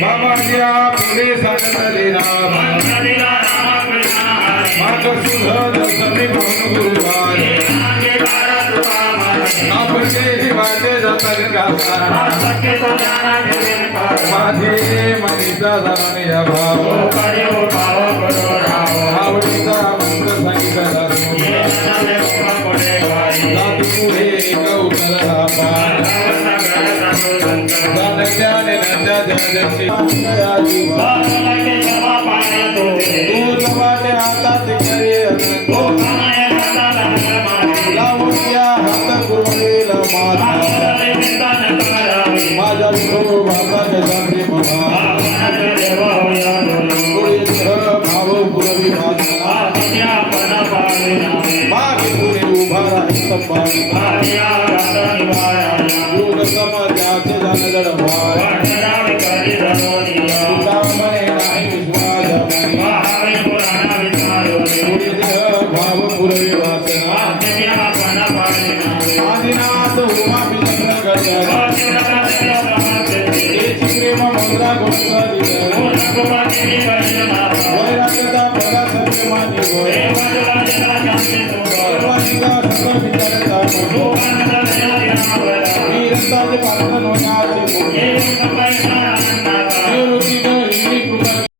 बाबाच्या पुढे सांगतले राम माझं सुधन समी म्हणून गुरुवार आपले वाटे जातात गाता माझे मनीचा जाणे भाव आवडीचा मंत्र सांगितला जात पुढे गौतरा पार ज्ञाने नंदा जगदशी तू वाटे हातात करे लावूया हात गुरुवेल माता माझ्या विठो बाबा गजाने महा भाव पुरवी मागे पुढे उभा राही संभाळी योग समाजाचे जनगण भार तुझ्यामुळे नाही भाव पुरवी वाचना आदिनाथ उमा विजय प्रेम मंगला गोष्ट वैराग्यता पदा सत्यमानी वीरता